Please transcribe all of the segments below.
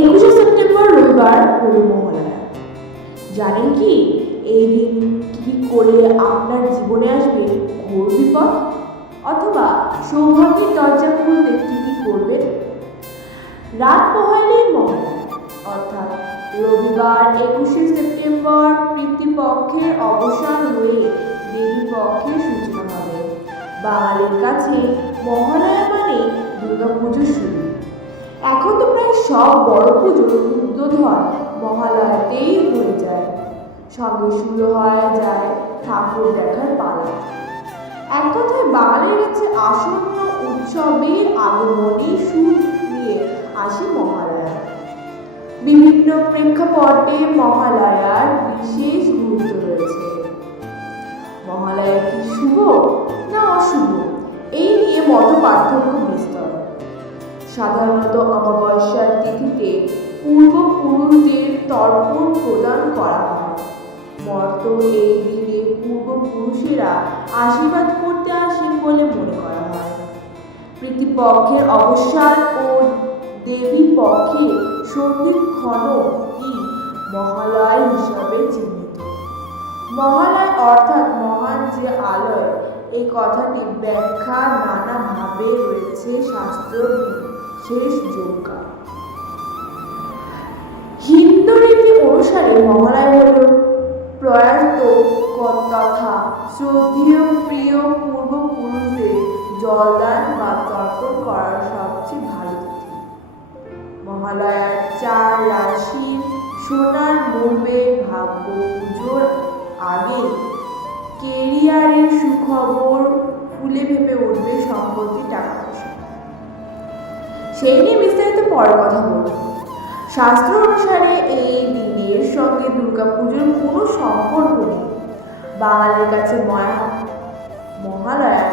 একুশে সেপ্টেম্বর রবিবার হল মহালয়া জানেন কি, এই দিন কি করে আপনার জীবনে আসবে ঘোর বিপদ? অথবা সৌভাগ্যের দরজা খুলতে কি কি করবেন? রাত পোহাইলেই মহালয়া অর্থাৎ রবিবার একুশে সেপ্টেম্বর পিতৃপক্ষের অবসান হয়ে দেবী পক্ষের সূচনা হবে। বাঙালির কাছে মহালয়া মানে দুর্গাপুজো শুরু। এখন তো প্রায় সব বড় পুজোর উদ্বোধন মহালয়াতেই হয়ে যায়। সঙ্গে শুরু হয়ে যায়, ঠাকুর দেখার পালা। এক কথায় বাঙালির কাছে আসন্ন উৎসবের আগমনী সুর নিয়ে আসে মহালয়া। বিভিন্ন প্রেক্ষাপটে মহালয়ার বিশেষ গুরুত্ব রয়েছে। মহালয়া কি শুভ না অশুভ? এই নিয়ে মত পার্থক্য সাধারণত অমাবস্যার তিথিতে পূর্বপুরুষদের তর্পণ প্রদান করা হয়। মর্ত এই দিনে পূর্বপুরুষেরা আশীর্বাদ করতে আসেন বলে মনে করা হয়। প্রীতিপক্ষের অবসান ও দেবী পক্ষে সন্ধিক্ষণ মহালয় হিসাবে চিহ্নিত। মহালয় অর্থাৎ মহান যে আলয়, এই কথাটি ব্যাখ্যা নানাভাবে রয়েছে শাস্ত্র শেষ যোগ্যা হিন্দু রীতি অনুসারে মহালয় হল প্রয়াত তথা শ্রদ্ধেয় প্রিয় পূর্বপুরুষদের জলদান বা তর্পণ করার সবচেয়ে ভালো মহালয়ার চার রাশি সোনার মূর্বে ভাগ্য পুজোর আগে কেরিয়ারের সুখবর ফুলে ভেপে উঠবে সম্পত্তি টাকা। সেই নিয়ে বিস্তারিত পরে কথা বলব। শাস্ত্র অনুসারে এই দিনের সঙ্গে দুর্গাপুজোর কোনো সম্পর্ক নেই। বাঙালির কাছে ময়া মহালয়ার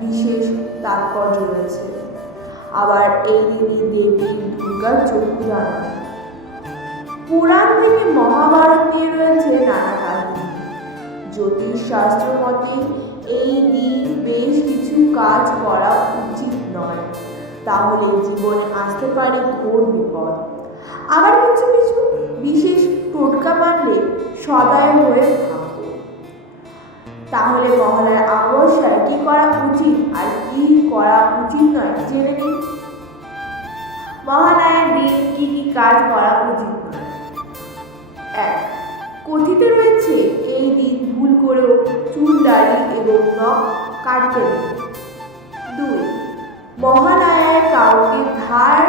বিশেষ তাৎপর্য রয়েছে। আবার এই দিনই দেবী দুর্গার চক্ষু জানা পুরাণ থেকে মহাভারত নিয়ে রয়েছে নানা কাহিনী। জ্যোতিষ শাস্ত্র মতে এই দিন বেশ কিছু কাজ করা উচিত তাহলে জীবনে আসতে পারে ঘোর বিপদ। আবার কিছু কিছু বিশেষ টোটকা মানলে সদয় হয়ে তাহলে মহালয়ার অমাবস্যায় কি করা উচিত আর কি করা উচিত নয় জেনে নিন। মহালয়ার দিন কি কি কাজ করা উচিত এক, কথিত রয়েছে এই দিন ভুল করেও চুল দাড়ি এবং নখ কাটতে নেই মহালয়ায় কাউকে ধার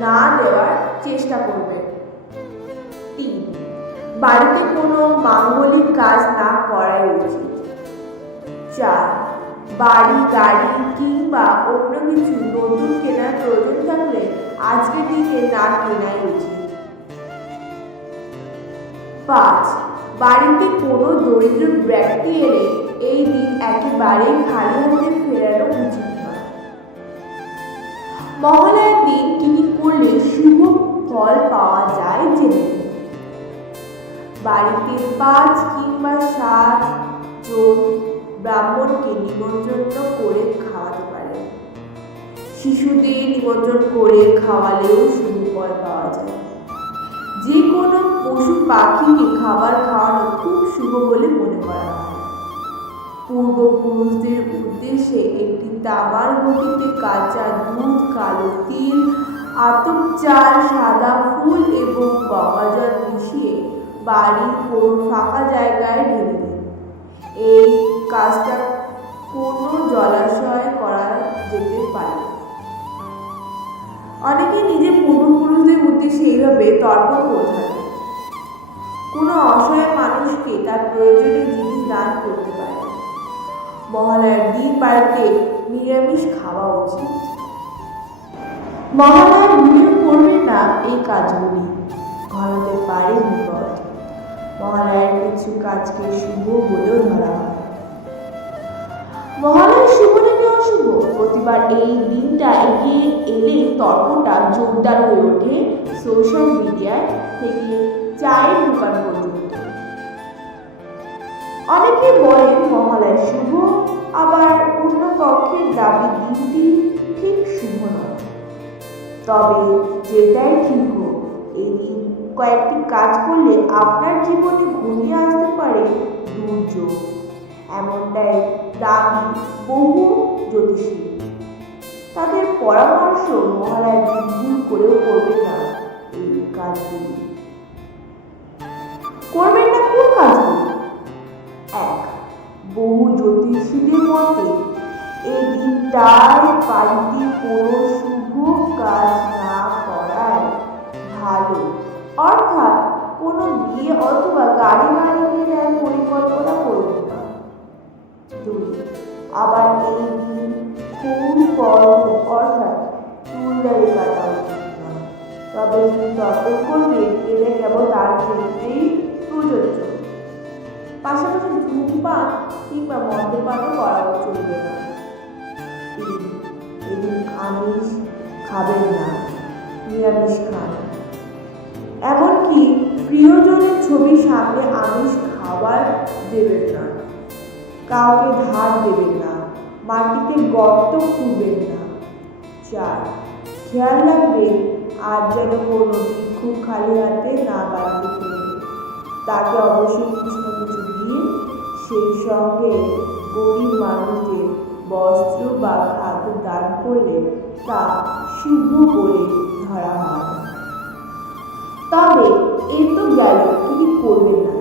না দেওয়ার চেষ্টা করবে। তিন, বাড়িতে কোনো মাঙ্গলিক কাজ না করাই উচিত। চার, বাড়ি, গাড়ি কিংবা অন্য কিছু নতুন কেনার প্রয়োজন থাকলে আজকের দিকে না কেনাই উচিত। পাঁচ, বাড়িতে কোনো দরিদ্র ব্যক্তি এলে এই দিন একেবারে খালি হাতে ফেরানো উচিত। মহালয়ার দিন কি করলে শুভ ফল পাওয়া যায় জেনে। বাড়িতে পাঁচ কিংবা সাত জন ব্রাহ্মণকে নিমন্ত্রণ করে খাওয়াতে পারে। শিশুদের নিমন্ত্রণ করে খাওয়ালেও শুভ ফল পাওয়া যায়। যে কোনো পশু পাখিকে খাবার খাওয়ানো খুব শুভ বলে মনে করা হয়। পূর্বপুরুষদের উদ্দেশ্যে একটি তামার গতিতে কাঁচা দুধ, কালো তিল, আতপ চাল, সাদা ফুল এবং গঙ্গা মিশিয়ে বাড়ির কোনো ফাঁকা জায়গায় ঢেলে দিন। এই কাজটা কোনো জলাশয় করা যেতে পারে অনেকে নিজের পূর্বপুরুষদের উদ্দেশ্যে এইভাবে তর্ক করে থাকে কোনো অসহায় মানুষকে তার প্রয়োজনীয় জিনিস দান করতে পারে। মহালয়ার দিন বাড়িতে নিরামিষ খাওয়া উচিত। মহালয়ার ভুলেও করবে এই কাজগুলি। ঘটাতে পারে বিপদ। মহালয়ার কিছু কাজকে শুভ বলেও ধরা হয়। মহালয়ার শুভ নাকি অশুভ। প্রতিবার এই দিনটা এগিয়ে এলে তর্কটা জোরদার হয়ে ওঠে সোশ্যাল মিডিয়ায় থেকে চায়ের দোকান পর্যন্ত। অনেকে বলেন মহালয় শুভ, আবার অন্য পক্ষের দাবি দিনটি ঠিক শুভ নয়। তবে যেটাই ঠিক হোক এই কয়েকটি কাজ করলে আপনার জীবনে ঘনিয়ে আসতে পারে দুর্যোগ। এমনটাই দাবি বহু জ্যোতিষী। তাদের পরামর্শ মহালয় ভুল করেও করবে না, এই কাজগুলি। করবেন জ্যোতিষীদের মতে এই দিনটার বাড়িতে কোনো শুভ কাজ না করাই ভালো। অর্থাৎ কোনো বিয়ে অথবা গাড়ি বাড়ি কেনার পরিকল্পনা করবেন না। দুই, আবার এই দিন খুব কর্ম অর্থাৎ চুলদারি কাটা উচিত তবে যিনি তর্পণ করবে এটা কেবল তার ক্ষেত্রেই প্রযোজ্য পাশাপাশি ধূমপান কিংবা মদ্যপানও করা চলবে না। তিন এদিন আমিষ খাবেন না, নিরামিষ খান। এমনকি প্রিয়জনের ছবির সামনে আমিষ খাবার দেবেন না, কাউকে ধার দেবেন না, মাটিতে গর্ত খুঁড়বেন না। চার, খেয়াল রাখবেন আর যেন কোনো ভিক্ষুক খালি হাতে না বাড়িতে তাকে অবশ্যই কিছু না কিছু দিয়ে সেই সঙ্গে গরিব মানুষদের বস্ত্র বা খাদ্য দান করলে তা শুভ বলে ধরা হয়। তবে এ তো গেল, তিনি করবেন না।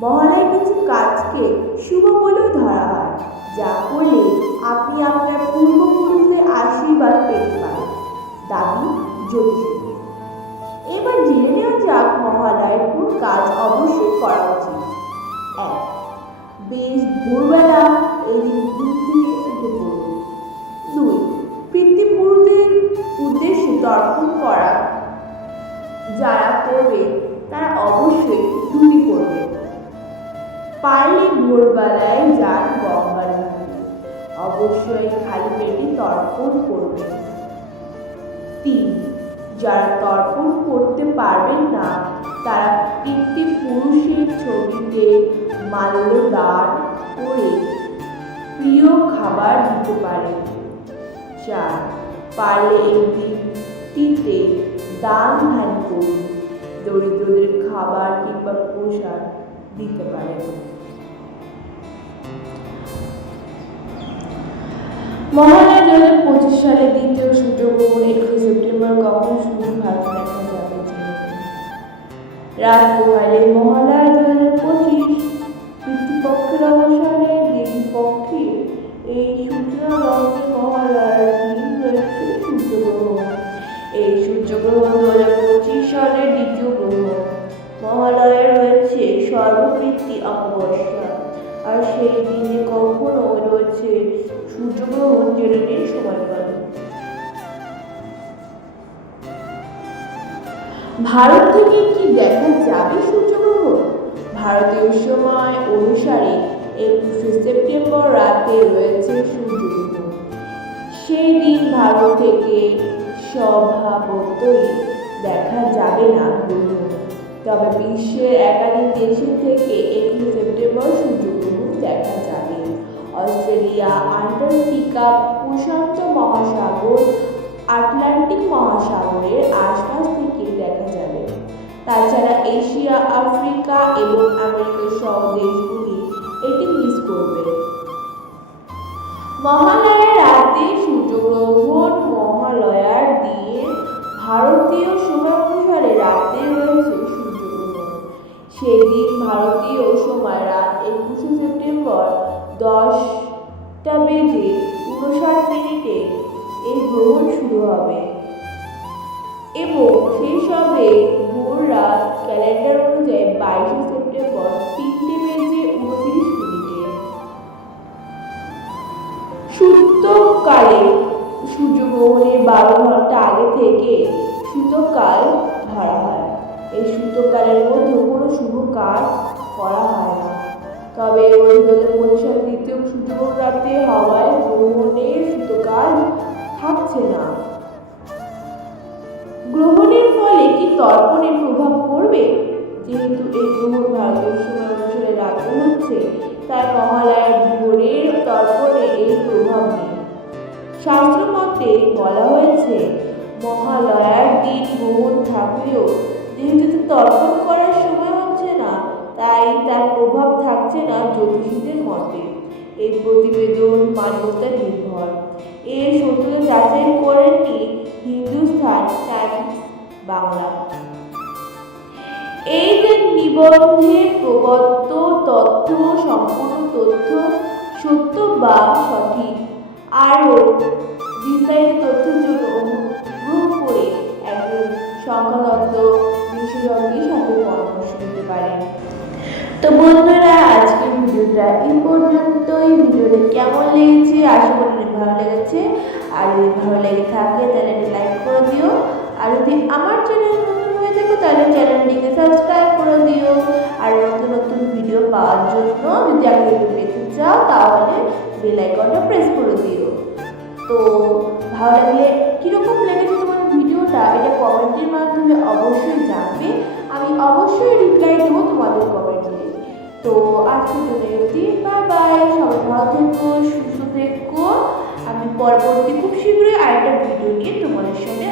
মহালয় কিছু কাজকে শুভ বলেও ধরা হয়, যা করলে আপনি আপনার পূর্বপুরুষদের আশীর্বাদ পেতে পারেন। দাবি জ্যোতিষী। এবার জেনে নেওয়া যাক মহালয়ের কোন কাজ অবশ্যই করা উচিত। বেশ ভোরবেলা এই দিন উঠে পড়ুন দুই পিতৃপুরুষদের উদ্দেশ্যে তর্পণ করা। যারা করবে তারা অবশ্যই দুটি করবে। পারলে ভোরবেলায় যান গঙ্গার অবশ্যই খালি পেটে তর্পণ করবে। তিন, যারা তর্পণ করতে পারবেন না, তারা পিতৃপুরুষের ছবিতে মাল্যদান করে প্রিয় খাবার দিতে পারে। চার, পারলে এই দিনটিতে দান ধ্যান করুন। দরিদ্রদের খাবার কিংবা পোশাক দিতে পারেন। মহালয়া দু হাজার পঁচিশ সালের দ্বিতীয় সূর্যগ্রহণ একুশে সেপ্টেম্বর কখন শুরু ভারতে দেখা যাবে। রাত পোহাইলে মহালয়া সেই দিনে কখনো রয়েছে সূর্যগ্রহণ জেনে নিন সময়কাল ভারত থেকে কি দেখা যাবে সূর্যগ্রহণ? ভারতীয় সময় অনুসারে একুশে সেপ্টেম্বর রাতে রয়েছে সূর্যগ্রহণ। সেই দিন ভারত থেকে স্বভাবতই দেখা যাবে না তবে বিশ্বের একাধিক দেশের থেকে একুশে সেপ্টেম্বর সূর্যগ্রহণ দেখা যাবে অস্ট্রেলিয়া, আন্টার্কটিকা, প্রশান্ত মহাসাগর, আটলান্টিক মহাসাগরের আশপাশ থেকে দেখা যাবে। তাছাড়া এশিয়া, আফ্রিকা এবং আমেরিকা সহ দেশগুলি এটি মিস করবে। মহালয়ার রাতে সূর্যগ্রহণ মহালয়ার দিন ভারতীয় সময় অনুসারে রাতে রয়েছে সূর্যগ্রহণ। সেই দিন ভারতীয় সময় রাত একুশে সেপ্টেম্বর দশটা বেজে উনষাট মিনিটে এই গ্রহণ শুরু হবে। এবং শেষ হবে ভোর রাত ক্যালেন্ডার অনুযায়ী বাইশে সেপ্টেম্বর তিনটে বেজে উনত্রিশ মিনিটে। সূর্যকালে সূর্যগ্রহণের বারো ঘণ্টা আগে থেকে সূতকাল ধরা হয়। এই সূতকালের মধ্যে কোনো শুভ কাজ করা হয় না। তবে ওই দু হাজার পঁচিশ সালের দ্বিতীয় সূর্যগ্রহণ রাতে হওয়ায় গ্রহণের সূতকাল থাকছে না। গ্রহণের ফলে কি তর্পণের প্রভাব পড়বে? যেহেতু এই গ্রহণ ভারতীয় সময় অনুসারে রাতে হচ্ছে, তাই মহালয়ার ভোরের তর্পণে এই প্রভাব নেই। শাস্ত্র মতে বলা হয়েছে, মহালয়ার দিন গ্রহণ থাকলেও যেহেতু তর্পণ তাই তার প্রভাব থাকছে না জ্যোতিষীদের মতে। এই প্রতিবেদন মান্যতা নির্ভর। এর সত্যতা যাচাই করেননি হিন্দুস্তান টাইমস বাংলা। এই যে নিবন্ধে প্রবত্ত তথ্য, সম্পূর্ণ তথ্য, সত্য বা সঠিক। আরও বিস্তারিত তথ্যের জন্য অনুগ্রহ করে একজন সংখ্যাতত্ত্ব বিশেষজ্ঞের সাথে পরামর্শ নিতে পারেন। তো বন্ধুরা, আজকের ভিডিওটা এই পর্যন্তই। ভিডিওটা কেমন লেগেছে? আশা করি ভালো লেগেছে। আর যদি ভালো লেগে থাকে, তাহলে লাইক করে দিও। আর যদি আমার চ্যানেল নতুন হয়ে থাকে, তাহলে চ্যানেলটিকে সাবস্ক্রাইব করে দিও। আর নতুন নতুন ভিডিও পাওয়ার জন্য যদি আগে পেতে চাও, তাহলে বেল আইকনটা প্রেস করে দিও। তো ভালো লাগলে কীরকম লেগেছে তোমার ভিডিওটা, এটা কমেন্টের মাধ্যমে অবশ্যই জানবে। আমি অবশ্যই রিপ্লাই দেবো তোমাদের কমেন্টে তো আজকে জন্য এটি বাই বাই সবাই ভালো থেকো, সুস্থ থেকো। আমি পরবর্তী খুব শীঘ্রই আরেকটা ভিডিও নিয়ে তোমাদের সামনে